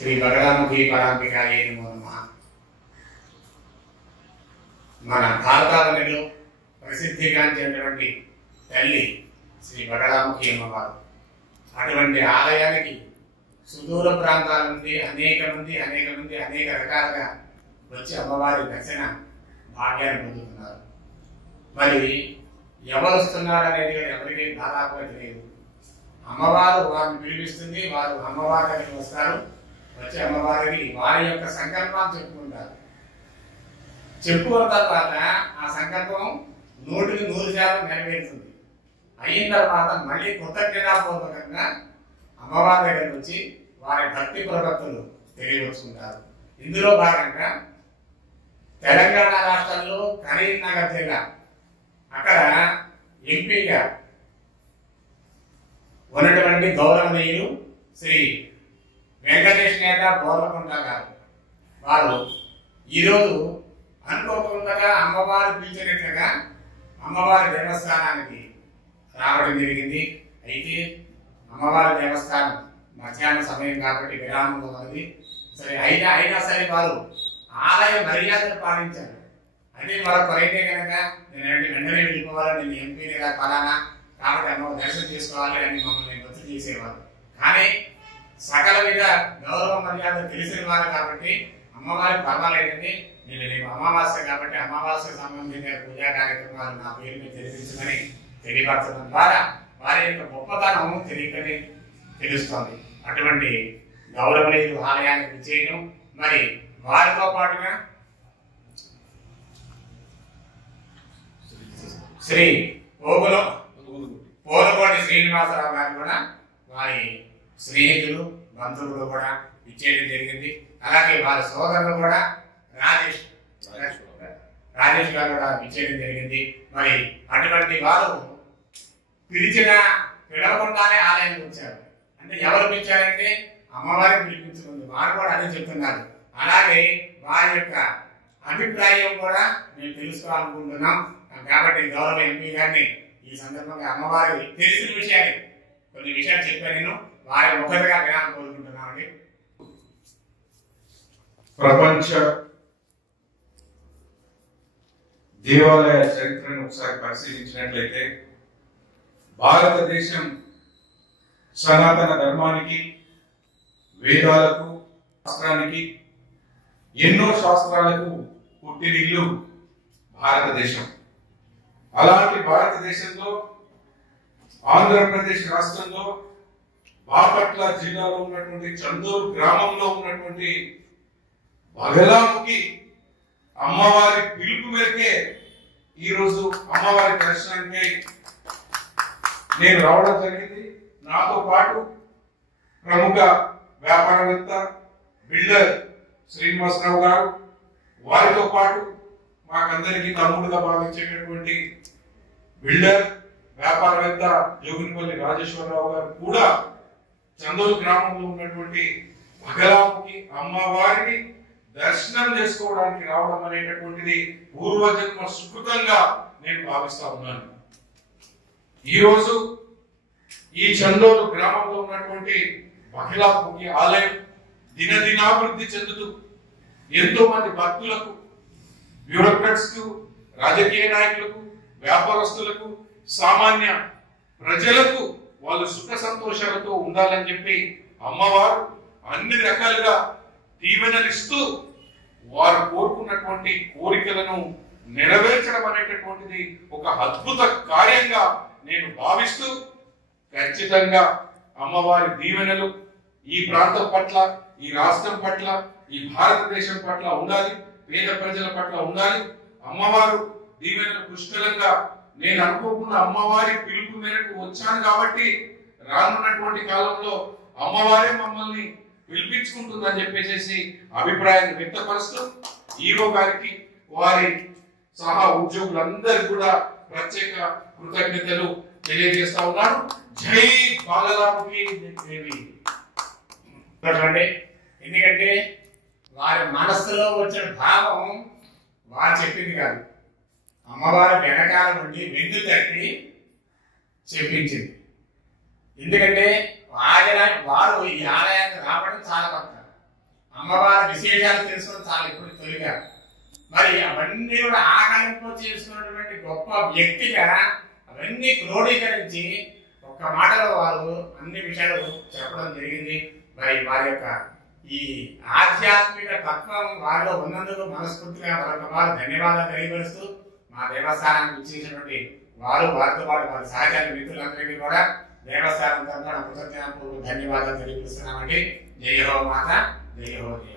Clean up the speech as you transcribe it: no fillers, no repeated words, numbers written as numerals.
శ్రీ బగలాముఖి పరాంబికాయే నమో నమః. మన భారతావనిలో ప్రసిద్ధిగాంచినటువంటి తల్లి శ్రీ బగలాముఖి అమ్మవారు. అటువంటి ఆలయానికి సుదూర ప్రాంతాల నుండి అనేక మంది అనేక రకాలుగా వచ్చి అమ్మవారి దర్శన భాగ్యాన్ని పొందుతున్నారు. మరి ఎవరు వస్తున్నారు అనేది ఎవరికి దాదాపుగా తెలియదు. అమ్మవారు వారిని పిలిపిస్తుంది, వారు అమ్మవారి దగ్గరికి వస్తారు. వచ్చి అమ్మవారికి వారి యొక్క సంకల్పాన్ని చెప్పుకుంటారు. చెప్పుకున్న తర్వాత ఆ సంకల్పం 100% నెరవేరుతుంది. అయిన తర్వాత మళ్ళీ కృతజ్ఞతాపూర్వకంగా అమ్మవారి దగ్గరికి వచ్చి వారి భక్తి ప్రవృత్తులు తెలియవచ్చుకుంటారు. ఇందులో భాగంగా తెలంగాణ రాష్ట్రంలో కరీంనగర్ జిల్లా అక్కడ ఎంపీగా ఉన్నటువంటి గౌరవనీయులు శ్రీ వెంకటేష్ నేత బోర్లకొండ గారు వారు ఈరోజు అనుకోకుండా అమ్మవారు పిలిచినట్లుగా అమ్మవారి దేవస్థానానికి రావడం జరిగింది. అయితే అమ్మవారి దేవస్థానం మధ్యాహ్న సమయం కాబట్టి విరామంలో ఉన్నది. సరే అయినా సరే వారు ఆలయ మర్యాదలు పాటించారు. అదే మరొక అయితే కనుక నేను వెంటనే వెళ్ళిపోవాలని నేను ఎంపీ లేదా ఫలానా కాబట్టి అమ్మ దర్శనం చేసుకోవాలి అని మమ్మల్ని ఒత్తిడి చేసేవారు. కానీ సకల మీద గౌరవ మర్యాద తెలిసిన వారు కాబట్టి అమ్మవారికి పర్వాలేదండి, నేను రేపు అమావాస్య కాబట్టి అమావాస్యకు సంబంధించిన పూజా కార్యక్రమాలు నా పేరు మీద జరిపించమని తెలియపరచడం ద్వారా వారి యొక్క గొప్పతనం తెలియకనే తెలుస్తోంది. అటువంటి గౌరవనీయులు ఆలయానికి చేయడం, మరి వారితో పాటుగా శ్రీ పోలకోటి శ్రీనివాసరావు గారు కూడా వారి స్నేహితులు బంధువులు కూడా ఇచ్చేయడం జరిగింది. అలాగే వారి సోదరులు కూడా రాజేష్ గారు కూడా ఇచ్చేయడం జరిగింది. మరి అటువంటి వారు పిలవకుండానే ఆలయానికి వచ్చారు. అంటే ఎవరు పిలిచారంటే అమ్మవారిని పిలిపించుకుంది. వారు కూడా అదే చెప్తున్నారు. అలాగే వారి యొక్క అభిప్రాయం కూడా మేము తెలుసుకోవాలనుకుంటున్నాం. కాబట్టి గౌరవ ఎంపీ గారిని ఈ సందర్భంగా అమ్మవారి తెలిసిన విషయాన్ని కొన్ని విషయాలు చెప్పాను. నేను వారి ఒకరిగా వినాలని కోరుకుంటున్నామండి. ప్రపంచ దేవాలయ చరిత్రను ఒకసారి పరిశీలించినట్లయితే భారతదేశం సనాతన ధర్మానికి, వేదాలకు, శాస్త్రానికి, ఎన్నో శాస్త్రాలకు పుట్టినిల్లు భారతదేశం. అలాంటి భారతదేశంలో ఆంధ్రప్రదేశ్ రాష్ట్రంలో బాపట్ల జిల్లాలో ఉన్నటువంటి చందూరు గ్రామంలో ఉన్నటువంటి బగలాముఖి అమ్మవారి పిలుపు మేరకే ఈరోజు అమ్మవారి దర్శనానికి నేను రావడం జరిగింది. నాతో పాటు ప్రముఖ వ్యాపారవేత్త బిల్డర్ శ్రీనివాసరావు గారు, వారితో పాటు మాకందరికీ తమ్ముడుగా భావించేటటువంటి బిల్డర్ వ్యాపారవేత్త జోగినిపల్లి రాజేశ్వరరావు గారు కూడా చందూరు గ్రామంలో ఉన్నటువంటి బగలాముఖి అమ్మవారిని దర్శనం చేసుకోవడానికి రావడం అనేటటువంటిది పూర్వజన్మ సుకృతంగా నేను భావిస్తా ఉన్నాను. ఈరోజు ఈ చందూరు గ్రామంలో ఉన్నటువంటి బగలాముఖి ఆలయం దినదినాభివృద్ధి చెందుతూ ఎంతో మంది భక్తులకు, బ్యూరోక్రాట్స్ కు, రాజకీయ నాయకులకు, వ్యాపారస్తులకు, సామాన్య ప్రజలకు వాళ్ళు సుఖ సంతోషాలతో ఉండాలని చెప్పి అమ్మవారు అన్ని రకాలుగా దీవెనలిస్తూ వారు కోరుకున్నటువంటి కోరికలను నెరవేర్చడం అనేటటువంటిది ఒక అద్భుత కార్యంగా నేను భావిస్తూ ఖచ్చితంగా అమ్మవారి దీవెనలు ఈ ప్రాంతం పట్ల, ఈ రాష్ట్రం పట్ల, ఈ భారతదేశం పట్ల ఉండాలి, పేద ప్రజల పట్ల ఉండాలి. అమ్మవారు దీవెనలు పుష్కలంగా నేను అనుకోకుండా అమ్మవారి పిలుపు మేరకు వచ్చాను కాబట్టి రానున్నటువంటి కాలంలో అమ్మవారే మమ్మల్ని పిలిపించుకుంటుందని చెప్పేసి అభిప్రాయాన్ని వ్యక్తపరుస్తూ ఈవో గారికి, వారి సహా ఉద్యోగులందరికీ కూడా ప్రత్యేక కృతజ్ఞతలు తెలియజేస్తా ఉన్నాను. జై బగలాముఖి దేవి. ఎందుకంటే వారి మనస్సులో వచ్చిన భావం వారు చెప్పింది కాదు, అమ్మవారి వెనకాల నుండి వెన్ను తట్టి చెప్పించింది. ఎందుకంటే వారు ఈ ఆలయానికి రావడం చాలా కొత్త. అమ్మవారి విశేషాలు తెలుసుకొని చాలా ఇప్పుడు తొలిగా మరి అవన్నీ కూడా ఆకలింపు చేసుకున్నటువంటి గొప్ప వ్యక్తిగా అవన్నీ క్రోడీకరించి ఒక్క మాటలో వారు అన్ని విషయాలు చెప్పడం జరిగింది. మరి వారి యొక్క ఈ ఆధ్యాత్మిక తత్వం వారిలో ఉన్నందుకు మనస్ఫూర్తిగా మరొక వారు ధన్యవాదాలు తెలియపరుస్తూ మా దేవస్థానానికి ఇచ్చేసినటువంటి వారితో పాటు వారి సహచర మిత్రులందరికీ కూడా దేవస్థానం తరఫున కృతజ్ఞతలు ధన్యవాదాలు తెలియజేస్తున్నామండి. జై హో మాత, జై హో జై.